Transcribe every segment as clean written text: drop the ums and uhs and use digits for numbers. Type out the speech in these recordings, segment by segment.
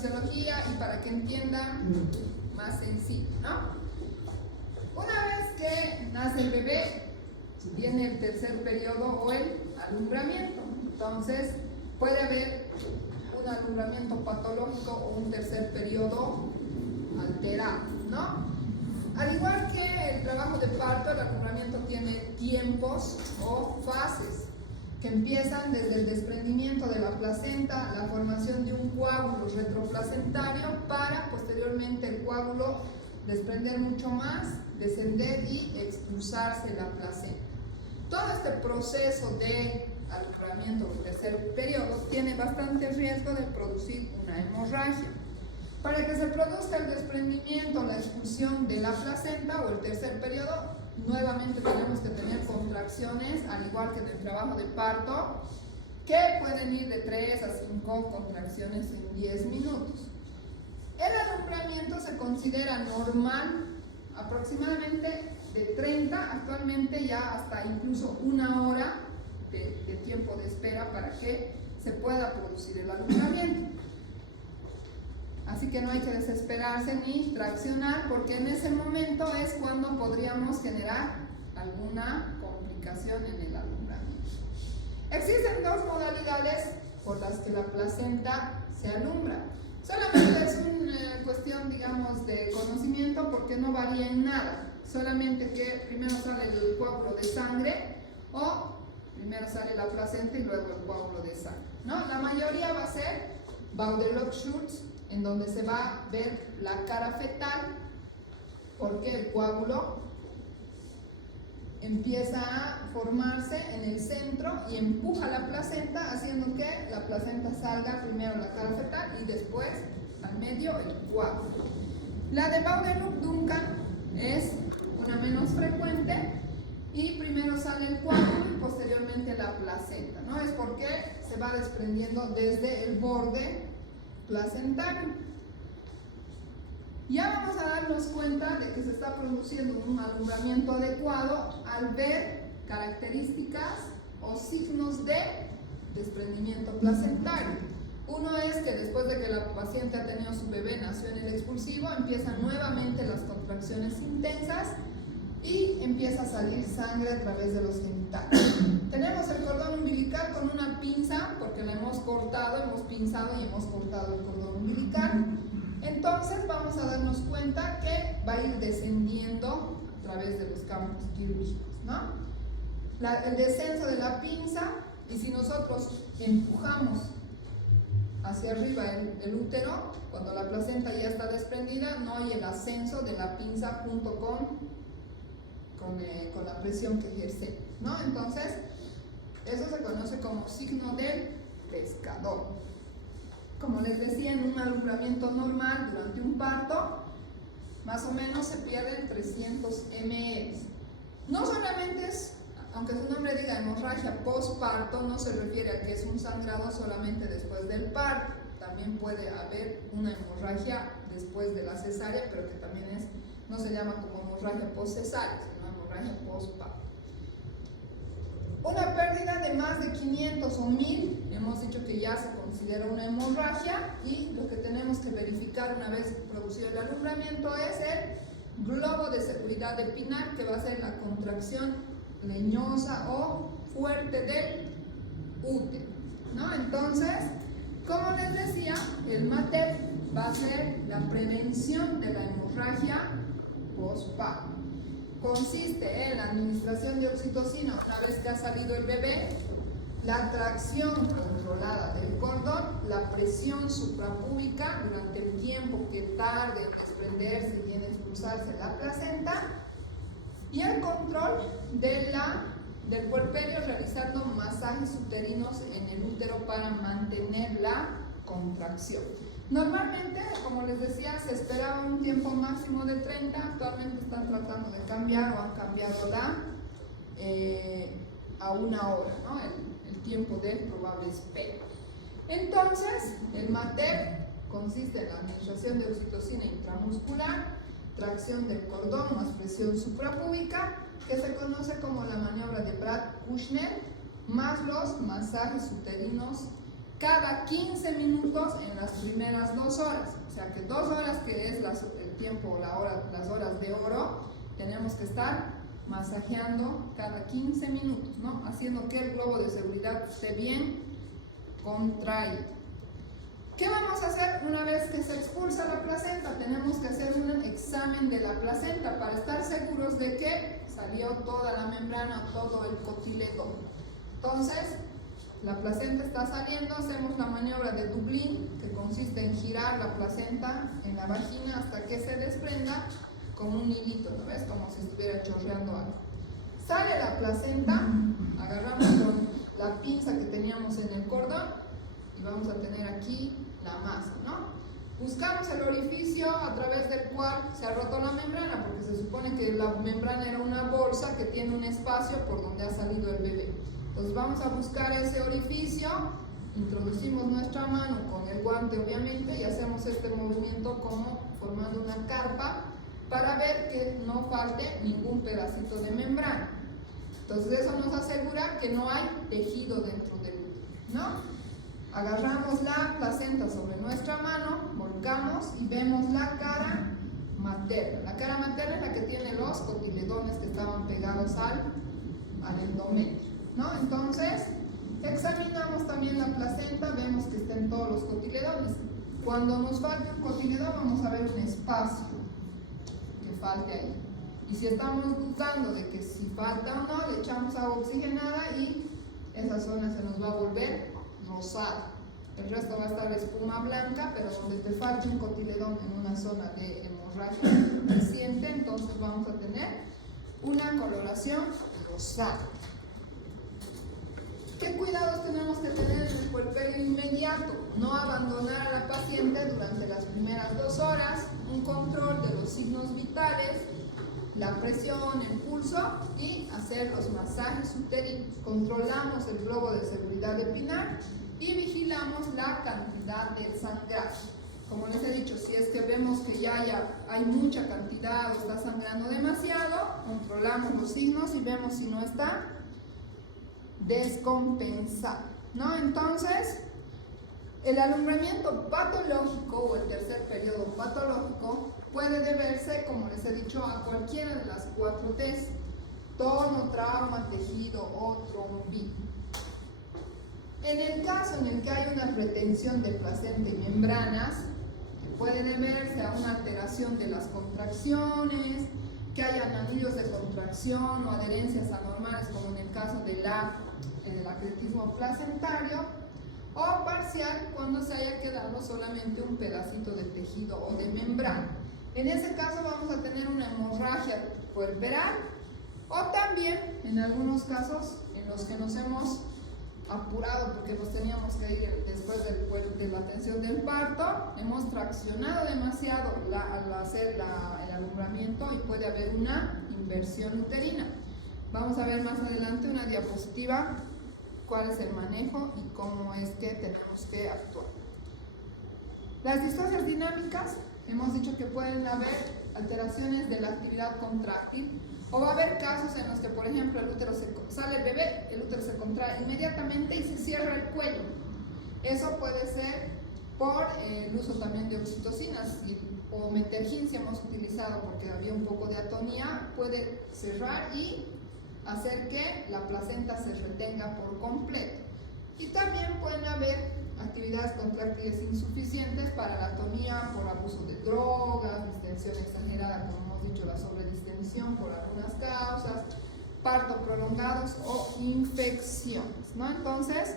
fisiología y para que entiendan más sencillo, ¿no? Una vez que nace el bebé, viene el tercer periodo o el alumbramiento. Entonces, puede haber un alumbramiento patológico o un tercer periodo alterado, ¿no? Al igual que el trabajo de parto, el alumbramiento tiene tiempos o fases que empiezan desde el desprendimiento de la placenta, la formación de un coágulo retroplacentario para posteriormente el coágulo desprender mucho más, descender y expulsarse la placenta. Todo este proceso de alumbramiento del tercer periodo tiene bastante riesgo de producir una hemorragia. Para que se produzca el desprendimiento, la expulsión de la placenta o el tercer periodo, nuevamente tenemos que tener contracciones, al igual que en el trabajo de parto, que pueden ir de 3 a 5 contracciones en 10 minutos. El alumbramiento se considera normal aproximadamente de 30, actualmente ya hasta incluso 1 hora de tiempo de espera para que se pueda producir el alumbramiento. Así que no hay que desesperarse ni traccionar, porque en ese momento es cuando podríamos generar alguna complicación en el alumbramiento. Existen 2 modalidades por las que la placenta se alumbra. Solamente es una cuestión, digamos, de conocimiento, porque no varía en nada. Solamente que primero sale el coágulo de sangre o primero sale la placenta y luego el coágulo de sangre, ¿no? La mayoría va a ser Baudelock-Schultz, en donde se va a ver la cara fetal, porque el coágulo empieza a formarse en el centro y empuja la placenta, haciendo que la placenta salga primero la cara fetal y después al medio el coágulo. La de Baudelock-Duncan es una menos frecuente y primero sale el coágulo y posteriormente la placenta, ¿no? Es porque se va desprendiendo desde el borde placentario. Ya vamos a darnos cuenta de que se está produciendo un alumbramiento adecuado al ver características o signos de desprendimiento placentario. Uno es que después de que la paciente ha tenido su bebé, nació en el expulsivo, empiezan nuevamente las contracciones intensas y empieza a salir sangre a través de los genitales. Tenemos el cordón umbilical con una pinza, porque la hemos cortado, hemos pinzado y hemos cortado el cordón umbilical. Entonces vamos a darnos cuenta que va a ir descendiendo a través de los campos quirúrgicos, ¿no? El descenso de la pinza, y si nosotros empujamos hacia arriba el útero, cuando la placenta ya está desprendida, no hay el ascenso de la pinza junto con la presión que ejerce, ¿no? Entonces, eso se conoce como signo del pescador. Como les decía, en un alumbramiento normal durante un parto, más o menos se pierden 300 ml. No solamente es, aunque su nombre diga hemorragia postparto, no se refiere a que es un sangrado solamente después del parto. También puede haber una hemorragia después de la cesárea, pero que también no se llama como hemorragia postcesárea, sino hemorragia postparto. Una pérdida de más de 500 o 1000, hemos dicho que ya se considera una hemorragia, y lo que tenemos que verificar una vez producido el alumbramiento es el globo de seguridad epinar, que va a ser la contracción leñosa o fuerte del útero, ¿no? Entonces, como les decía, el MATEP va a ser la prevención de la hemorragia postparto. Consiste en la administración de oxitocina una vez que ha salido el bebé, la tracción controlada del cordón, la presión suprapúbica durante el tiempo que tarde en desprenderse y en expulsarse la placenta, y el control del puerperio realizando masajes uterinos en el útero para mantener la contracción. Normalmente, como les decía, se esperaba un tiempo máximo de 30, actualmente están tratando de cambiar o han cambiado a 1 hora, ¿no? el tiempo de probable espera. Entonces, el MATEP consiste en la administración de oxitocina intramuscular, tracción del cordón más presión suprapúbica, que se conoce como la maniobra de Brad-Kushner, más los masajes uterinos cada 15 minutos en las primeras 2 horas. O sea que 2 horas, que es el tiempo, las horas de oro, tenemos que estar masajeando cada 15 minutos, ¿no? Haciendo que el globo de seguridad esté bien contraído. ¿Qué vamos a hacer una vez que se expulsa la placenta? Tenemos que hacer un examen de la placenta para estar seguros de que salió toda la membrana, todo el cotiledón. Entonces, la placenta está saliendo, hacemos la maniobra de Dublín, que consiste en girar la placenta en la vagina hasta que se desprenda como un hilito, ¿no ves? Como si estuviera chorreando algo. Sale la placenta, agarramos con la pinza que teníamos en el cordón y vamos a tener aquí la masa, ¿no? Buscamos el orificio a través del cual se ha roto la membrana, porque se supone que la membrana era una bolsa que tiene un espacio por donde ha salido el bebé. Entonces vamos a buscar ese orificio, introducimos nuestra mano con el guante obviamente y hacemos este movimiento como formando una carpa para ver que no falte ningún pedacito de membrana. Entonces eso nos asegura que no hay tejido dentro del útero, ¿no? Agarramos la placenta sobre nuestra mano, volcamos y vemos la cara materna. La cara materna es la que tiene los cotiledones que estaban pegados al endometrio, ¿no? Entonces, examinamos también la placenta, vemos que están todos los cotiledones. Cuando nos falte un cotiledón, vamos a ver un espacio que falte ahí. Y si estamos dudando de que si falta o no, le echamos agua oxigenada y esa zona se nos va a volver rosada. El resto va a estar espuma blanca, pero donde te falte un cotiledón en una zona de hemorragia reciente, entonces vamos a tener una coloración rosada. ¿Qué cuidados tenemos que tener en el puerperio inmediato? No abandonar a la paciente durante las primeras 2 horas, un control de los signos vitales, la presión, el pulso y hacer los masajes uterinos. Controlamos el globo de seguridad epinar y vigilamos la cantidad del sangrado. Como les he dicho, si es que vemos que ya hay mucha cantidad o está sangrando demasiado, controlamos los signos y vemos si no está descompensado, ¿no? Entonces, el alumbramiento patológico o el tercer periodo patológico puede deberse, como les he dicho, a cualquiera de las 4 T's: tono, trauma, tejido o trombitis. En el caso en el que hay una retención de placenta y membranas, puede deberse a una alteración de las contracciones, que hayan anillos de contracción o adherencias anormales, como en el caso del acretismo placentario, o parcial cuando se haya quedado solamente un pedacito de tejido o de membrana. En ese caso vamos a tener una hemorragia puerperal, o también en algunos casos en los que nos hemos apurado porque nos teníamos que ir después de la atención del parto, hemos traccionado demasiado al hacer el alumbramiento y puede haber una inversión uterina. Vamos a ver más adelante una diapositiva cuál es el manejo y cómo es que tenemos que actuar. Las displasias dinámicas, hemos dicho que pueden haber alteraciones de la actividad contráctil, o va a haber casos en los que, por ejemplo, el útero sale el bebé, el útero se contrae inmediatamente y se cierra el cuello. Eso puede ser por el uso también de oxitocinas o metergin, si hemos utilizado porque había un poco de atonía, puede cerrar y hacer que la placenta se retenga por completo. Y también pueden haber actividades contráctiles insuficientes para la atonía por abuso de drogas, distensión exagerada, como hemos dicho, la sobredistensión por algunas causas, parto prolongados o infecciones, ¿no? Entonces,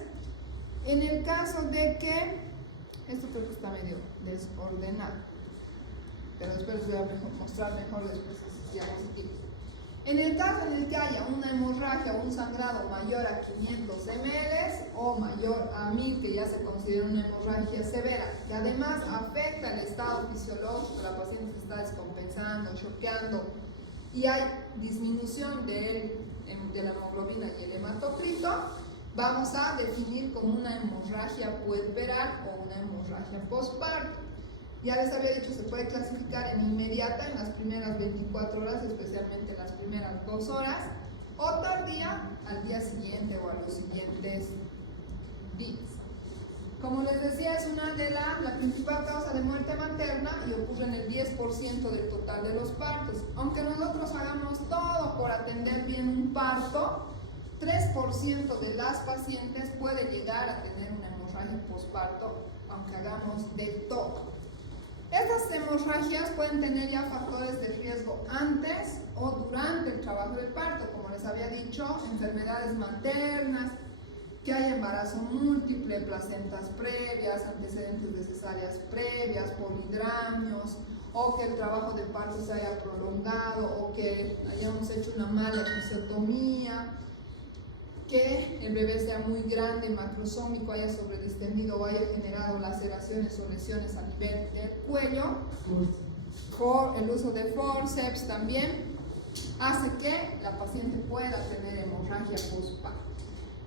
en el caso de que, esto creo que está medio desordenado, pero después les voy a mostrar mejor después esas diapositivas. En el caso en el que haya una hemorragia o un sangrado mayor a 500 ml o mayor a 1000, que ya se considera una hemorragia severa, que además afecta el estado fisiológico, la paciente se está descompensando, choqueando y hay disminución de la hemoglobina y el hematocrito, vamos a definir como una hemorragia puerperal o una hemorragia postparto. Ya les había dicho, se puede clasificar en inmediata, en las primeras 24 horas, especialmente en las primeras 2 horas, o tardía al día siguiente o a los siguientes días. Como les decía, es una de la principal causa de muerte materna y ocurre en el 10% del total de los partos. Aunque nosotros hagamos todo por atender bien un parto, 3% de las pacientes puede llegar a tener una hemorragia postparto, aunque hagamos de todo. Estas hemorragias pueden tener ya factores de riesgo antes o durante el trabajo del parto, como les había dicho, enfermedades maternas, que haya embarazo múltiple, placentas previas, antecedentes de cesáreas previas, polidramios, o que el trabajo de parto se haya prolongado, o que hayamos hecho una mala episiotomía, que el bebé sea muy grande, macrosómico, haya sobredistendido o haya generado laceraciones o lesiones a nivel del cuello. El uso de forceps también hace que la paciente pueda tener hemorragia postparto.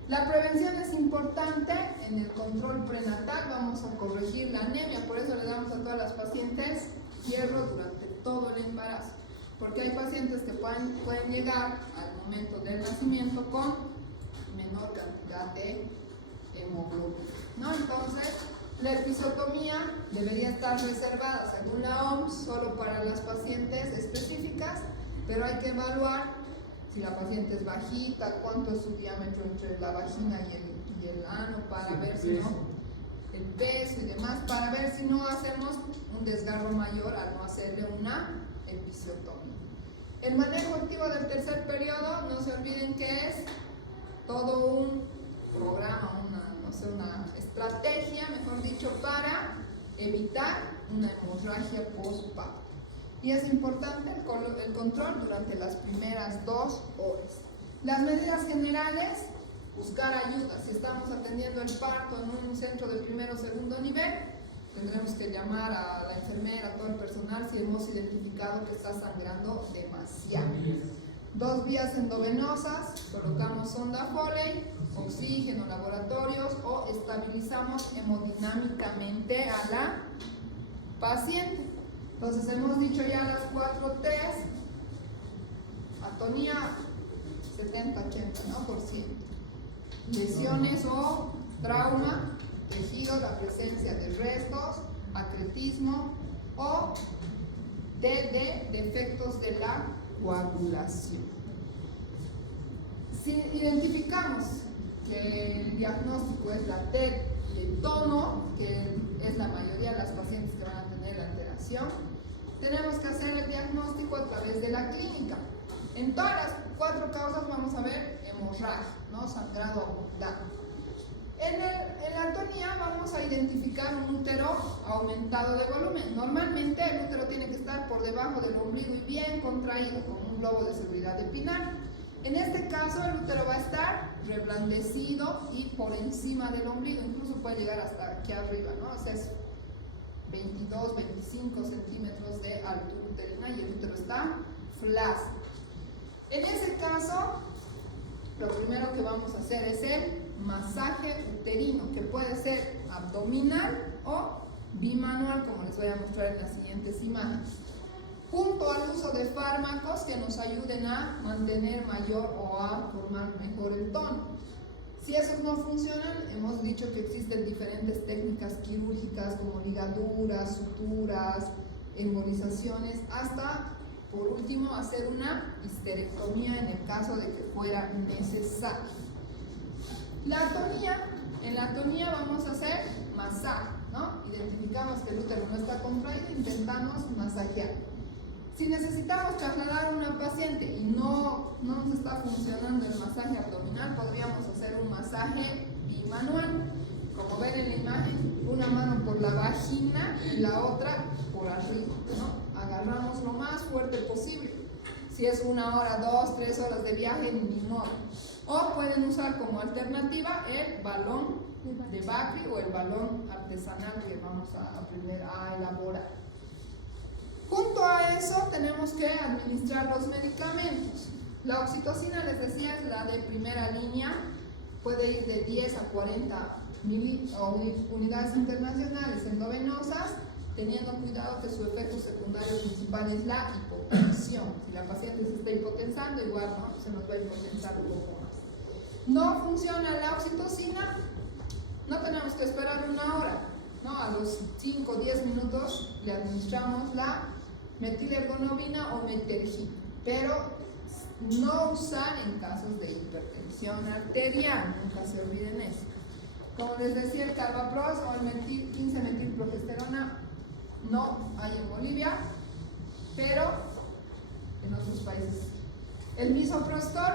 La prevención es importante. En el control prenatal vamos a corregir la anemia, por eso le damos a todas las pacientes hierro durante todo el embarazo, porque hay pacientes que pueden llegar al momento del nacimiento con menor cantidad de hemoglobina, ¿no? Entonces, la episiotomía debería estar reservada, según la OMS, solo para las pacientes específicas, pero hay que evaluar si la paciente es bajita, cuánto es su diámetro entre la vagina y el ano, para ver si no, el peso y demás, para ver si no hacemos un desgarro mayor al no hacerle una episiotomía. El manejo activo del tercer periodo, no se olviden que es todo un programa, una estrategia, mejor dicho, para evitar una hemorragia postparto. Y es importante el control durante las primeras 2 horas. Las medidas generales, buscar ayuda. Si estamos atendiendo el parto en un centro de primero o segundo nivel, tendremos que llamar a la enfermera, a todo el personal, si hemos identificado que está sangrando demasiado. 2 vías endovenosas, colocamos sonda Foley, oxígeno, laboratorios, o estabilizamos hemodinámicamente a la paciente. Entonces hemos dicho ya las 4 T's: atonía 70-80%, ¿no? Lesiones o trauma, tejido, la presencia de restos, acretismo o de defectos de la coagulación. Si identificamos que el diagnóstico es la TED y el tono, que es la mayoría de las pacientes que van a tener la alteración, tenemos que hacer el diagnóstico a través de la clínica. En todas las 4 causas vamos a ver hemorragia, ¿no? Sangrado abundante. En la atonía vamos a identificar un útero aumentado de volumen. Normalmente el útero tiene que estar por debajo del ombligo y bien contraído, con un globo de seguridad epinar. En este caso el útero va a estar reblandecido y por encima del ombligo, incluso puede llegar hasta aquí arriba, ¿no? O sea, es 22-25 centímetros de altura uterina y el útero está flácido. En ese caso, lo primero que vamos a hacer es el masaje uterino, que puede ser abdominal o bimanual, como les voy a mostrar en las siguientes imágenes, junto al uso de fármacos que nos ayuden a mantener mayor o a formar mejor el tono. Si esos no funcionan, hemos dicho que existen diferentes técnicas quirúrgicas como ligaduras, suturas, embolizaciones, hasta por último hacer una histerectomía en el caso de que fuera necesario. En la atonía vamos a hacer masaje, ¿no? Identificamos que el útero no está contraído, intentamos masajear. Si necesitamos trasladar a una paciente y no nos está funcionando el masaje abdominal, podríamos hacer un masaje bimanual. Como ven en la imagen, una mano por la vagina y la otra por arriba, ¿no? Agarramos lo más fuerte posible. Si es 1 hora, 2, 3 horas de viaje, ni modo. O pueden usar como alternativa el balón de Bacri o el balón artesanal que vamos a aprender a elaborar. Junto a eso tenemos que administrar los medicamentos. La oxitocina, les decía, es la de primera línea, puede ir de 10 a 40 unidades internacionales endovenosas, teniendo cuidado que su efecto secundario principal es la hipotensión. Si la paciente se está hipotensando, igual no se nos va a hipotensar un poco más. No funciona la oxitocina, no tenemos que esperar 1 hora, ¿no? A los 5 o 10 minutos le administramos la metilergonobina o metelgina, pero no usar en casos de hipertensión arterial, nunca se olviden eso. Como les decía, el Carbaprox o el 15-metilprogesterona no hay en Bolivia, pero en otros países. El misoprostol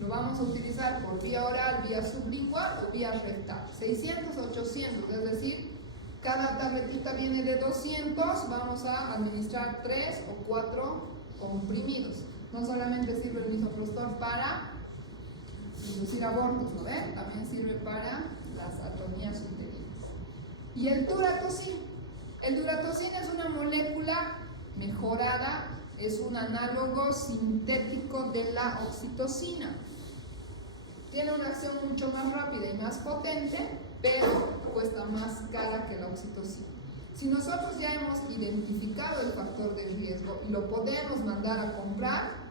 lo vamos a utilizar por vía oral, vía sublingual o vía rectal. 600, 800, es decir, cada tabletita viene de 200, vamos a administrar 3 o 4 comprimidos. No solamente sirve el misoprostol para inducir abortos, ¿no ven? También sirve para las atonías uterinas. Y el duratocin. El duratocin es una molécula mejorada, es un análogo sintético de la oxitocina. Tiene una acción mucho más rápida y más potente, pero cuesta más cara que la oxitocina. Si nosotros ya hemos identificado el factor de riesgo y lo podemos mandar a comprar,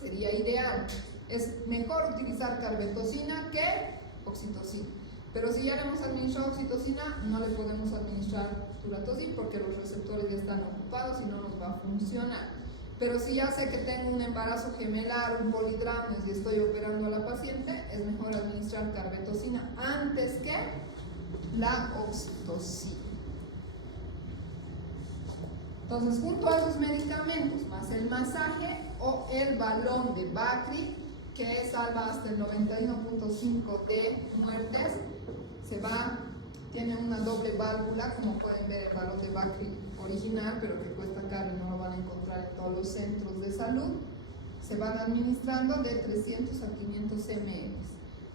sería ideal. Es mejor utilizar carbetocina que oxitocina. Pero si ya le hemos administrado oxitocina, no le podemos administrar duratocin porque los receptores ya están ocupados y no nos va a funcionar. Pero si ya sé que tengo un embarazo gemelar, un polidrames y estoy operando a la paciente, es mejor administrar carbetocina antes que la oxitocina. Entonces, junto a esos medicamentos, más el masaje o el balón de Bakri, que salva hasta el 91.5 de muertes, tiene una doble válvula, como pueden ver el balón de Bakri original, pero que cuesta caro y no lo van a encontrar en todos los centros de salud. Se van administrando de 300 a 500 ml.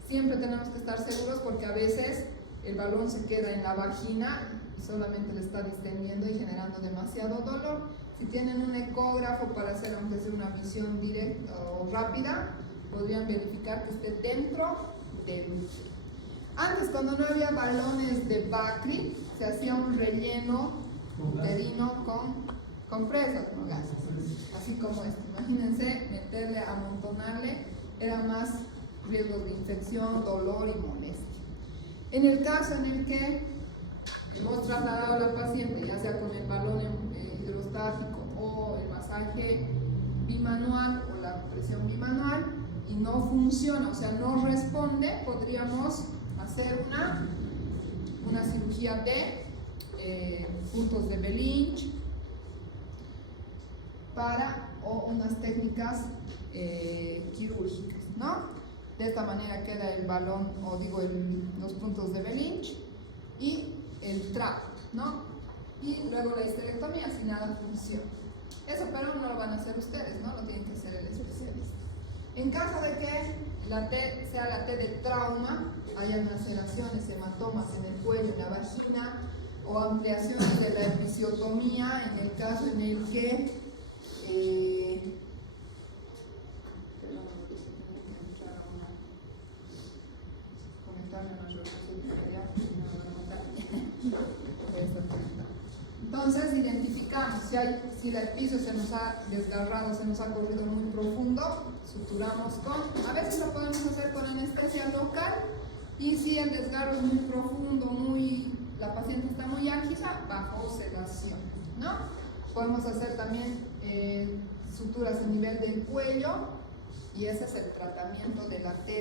Siempre tenemos que estar seguros porque a veces el balón se queda en la vagina y solamente le está distendiendo y generando demasiado dolor. Si tienen un ecógrafo para hacer, aunque sea una visión directa o rápida, podrían verificar que esté dentro del útero. Antes, cuando no había balones de Bakri, se hacía un relleno uterino con compresas, con gases, así como esto. Imagínense meterle, amontonarle, era más riesgos de infección, dolor y molestia. En el caso en el que hemos trasladado a la paciente, ya sea con el balón hidrostático o el masaje bimanual o la presión bimanual, y no funciona, o sea, no responde, podríamos hacer una cirugía de puntos de Belinch o unas técnicas quirúrgicas, ¿no? De esta manera queda el balón, o digo los puntos de Belinch y el trapo, ¿no? Y luego la histerectomía si nada funciona. Eso pero no lo van a hacer ustedes, ¿no? Lo tienen que hacer el especialista. En caso de que la T sea la T de trauma, haya laceraciones, hematomas en el cuello, en la vagina, o ampliaciones de la episiotomía, en el caso en el que entonces identificamos si el piso se nos ha desgarrado, se nos ha corrido muy profundo, suturamos a veces lo podemos hacer con anestesia local, y si el desgarro es muy profundo, la paciente está muy ágita, bajo sedación, ¿no? Podemos hacer también suturas a nivel del cuello, y ese es el tratamiento de la T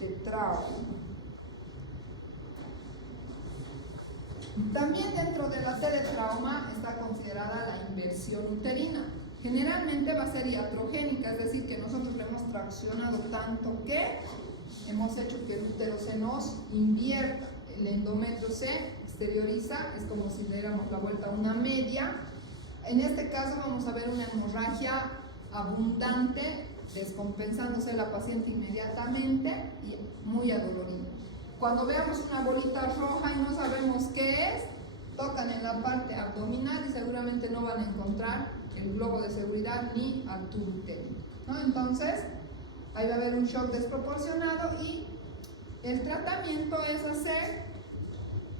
de trauma. También dentro de la T de trauma está considerada la inversión uterina. Generalmente va a ser iatrogénica, es decir, que nosotros le hemos traccionado tanto que hemos hecho que el útero se nos invierta. El endometrio se exterioriza, es como si le diéramos la vuelta a una media. En este caso vamos a ver una hemorragia abundante, descompensándose la paciente inmediatamente y muy adolorida. Cuando veamos una bolita roja y no sabemos qué es, tocan en la parte abdominal y seguramente no van a encontrar el globo de seguridad ni al tubo uterino, ¿no? Entonces, ahí va a haber un shock desproporcionado y el tratamiento es hacer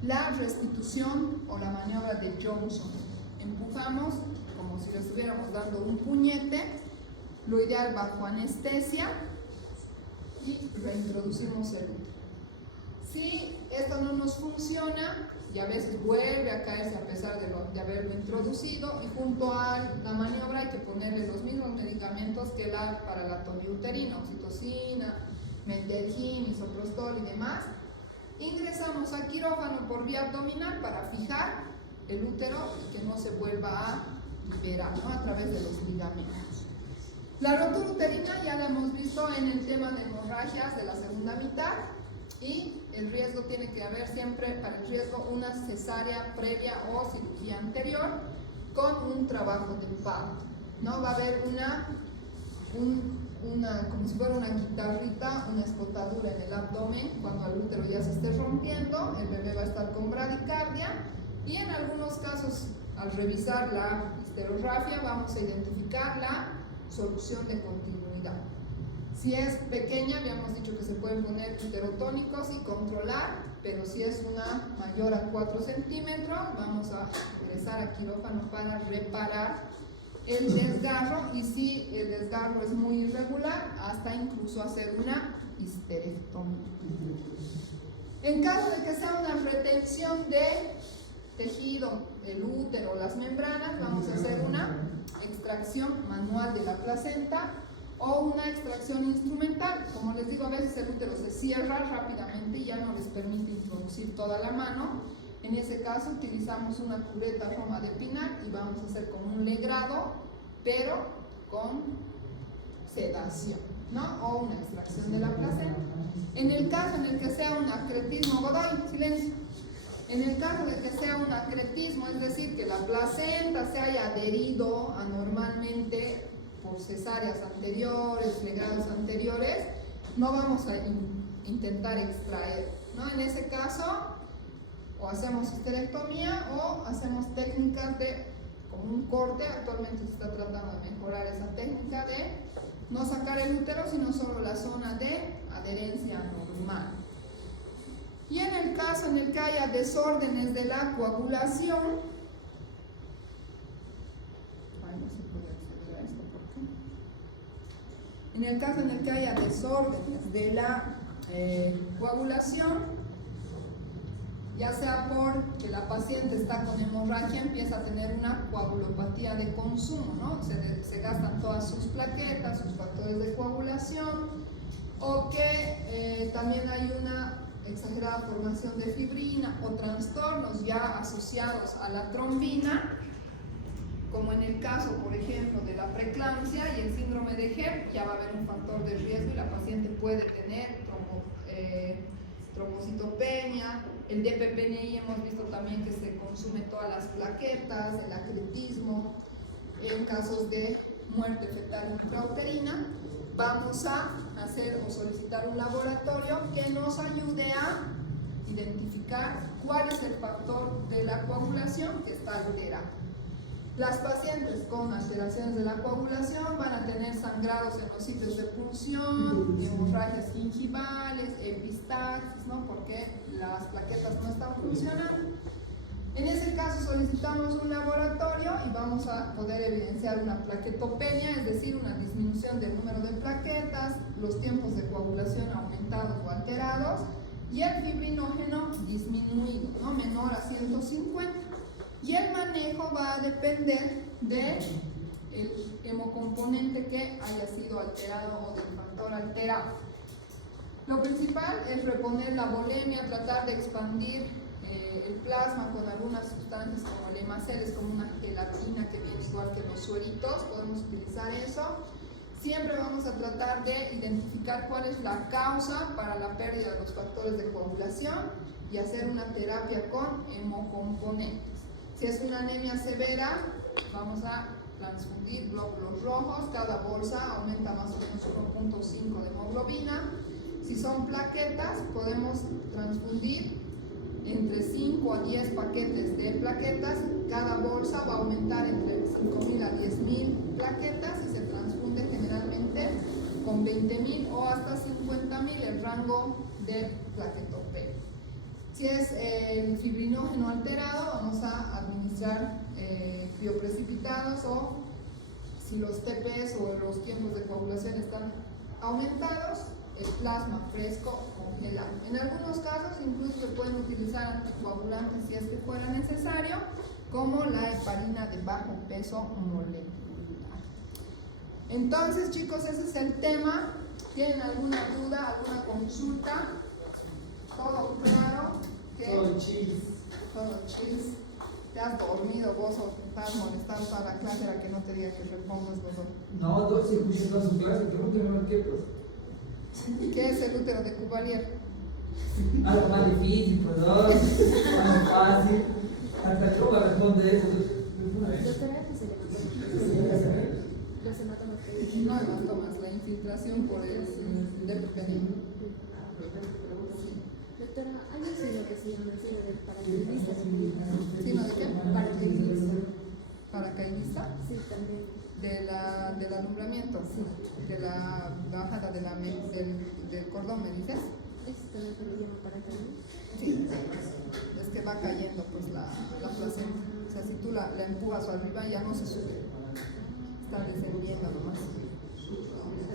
la restitución o la maniobra de Johnson. Empujamos como si le estuviéramos dando un puñete, lo ideal bajo anestesia, y reintroducimos el útero. Si esto no nos funciona y a veces vuelve a caerse a pesar de haberlo introducido, y junto a la maniobra hay que ponerle los mismos medicamentos que para la toniuterina, oxitocina, metergin, misoprostol y demás. Ingresamos a quirófano por vía abdominal para fijar el útero y que no se vuelva a liberar, ¿no?, a través de los ligamentos. La rotura uterina ya la hemos visto en el tema de hemorragias de la segunda mitad, y el riesgo tiene que haber siempre para el riesgo una cesárea previa o cirugía anterior con un trabajo de parto, ¿no? Va a haber como si fuera una guitarrita, una escotadura en el abdomen cuando el útero ya se esté rompiendo, el bebé va a estar con bradicardia, y en algunos casos al revisar la histerografía vamos a identificar la solución de continuidad. Si es pequeña, habíamos dicho que se pueden poner uterotónicos y controlar, pero si es una mayor a 4 centímetros, vamos a ingresar a quirófano para reparar el desgarro, y si el desgarro es muy irregular, hasta incluso hacer una histerectomía. En caso de que sea una retención de tejido, el útero, las membranas, vamos a hacer una extracción manual de la placenta o una extracción instrumental. Como les digo, a veces el útero se cierra rápidamente y ya no les permite introducir toda la mano. En ese caso utilizamos una cubeta Roma de Pinar y vamos a hacer como un legrado, pero con sedación, ¿no?, o una extracción de la placenta. En el caso en el que sea un acretismo, Godoy, silencio. En el caso de que sea un acretismo, es decir, que la placenta se haya adherido anormalmente por cesáreas anteriores, legrados anteriores, no vamos a intentar extraer, ¿no? En ese caso, o hacemos histerectomía o hacemos técnicas de como un corte. Actualmente se está tratando de mejorar esa técnica de no sacar el útero, sino solo la zona de adherencia normal. Y en el caso en el que haya desórdenes de la coagulación, en el caso en el que haya desórdenes de la coagulación, ya sea porque la paciente está con hemorragia, empieza a tener una coagulopatía de consumo, ¿no? Se gastan todas sus plaquetas, sus factores de coagulación, o que también hay una exagerada formación de fibrina o trastornos ya asociados a la trombina, como en el caso, por ejemplo, de la preeclampsia y el síndrome de HEP, ya va a haber un factor de riesgo y la paciente puede tener trombocitopenia. El DPPNI hemos visto también que se consume todas las plaquetas, el acretismo. En casos de muerte fetal intrauterina, vamos a hacer o solicitar un laboratorio que nos ayude a identificar cuál es el factor de la coagulación que está alterado. Las pacientes con alteraciones de la coagulación van a tener sangrados en los sitios de punción, hemorragias gingivales, epistaxis, ¿no?, porque las plaquetas no están funcionando. En ese caso solicitamos un laboratorio y vamos a poder evidenciar una plaquetopenia, es decir, una disminución del número de plaquetas, los tiempos de coagulación aumentados o alterados y el fibrinógeno disminuido, ¿no?, menor a 150. Y el manejo va a depender del hemocomponente que haya sido alterado o del factor alterado. Lo principal es reponer la volemia, tratar de expandir el plasma con algunas sustancias como el hemacel, es como una gelatina que viene igual que los sueritos, podemos utilizar eso. Siempre vamos a tratar de identificar cuál es la causa para la pérdida de los factores de coagulación y hacer una terapia con hemocomponentes. Si es una anemia severa, vamos a transfundir glóbulos rojos, cada bolsa aumenta más o menos 1.5 de hemoglobina. Si son plaquetas, podemos transfundir entre 5 a 10 paquetes de plaquetas, cada bolsa va a aumentar entre 5.000 a 10.000 plaquetas y se transfunde generalmente con 20.000 o hasta 50.000 el rango de plaquetopenia. Si es el fibrinógeno alterado, vamos a administrar bioprecipitados, o si los TPs o los tiempos de coagulación están aumentados, el plasma fresco congelado. En algunos casos incluso se pueden utilizar anticoagulantes si es que fuera necesario, como la heparina de bajo peso molecular. Entonces, chicos, ese es el tema. ¿Tienen alguna duda, alguna consulta? ¿Todo claro? Todo chill. Todo chill. ¿Te has dormido vos o estás molestando toda la clase a que no te diga que repongas vos? No, si escuché toda su clase, pregúntame qué, pues. ¿Qué es el útero de Cuvalier? Algo más difícil, pues, ¿no? Más fácil. Hasta yo voy a responder eso. Los hematomas. No hematomas, la infiltración por el dermoperismo. Doctora, hay un signo que se llama signo del paracaidista. ¿Signo de qué? Paracaidista. ¿Paracaidista? Sí, también. Del alumbramiento, Sí. de la bajada del cordón, ¿me dices? Eso también se le llama paracaidista. Sí, es que va cayendo pues la placenta. O sea, si tú la empujas arriba ya no se sube, está descendiendo nomás.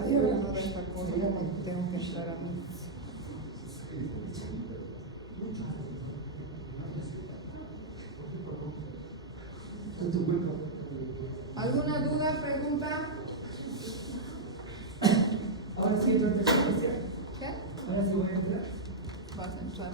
Ay, ahora no da esta cosa, ya me tengo que entrar a mí. ¿Alguna duda, pregunta? Ahora sí, entonces, ¿Qué? ahora sí voy a entrar. Vas a entrar.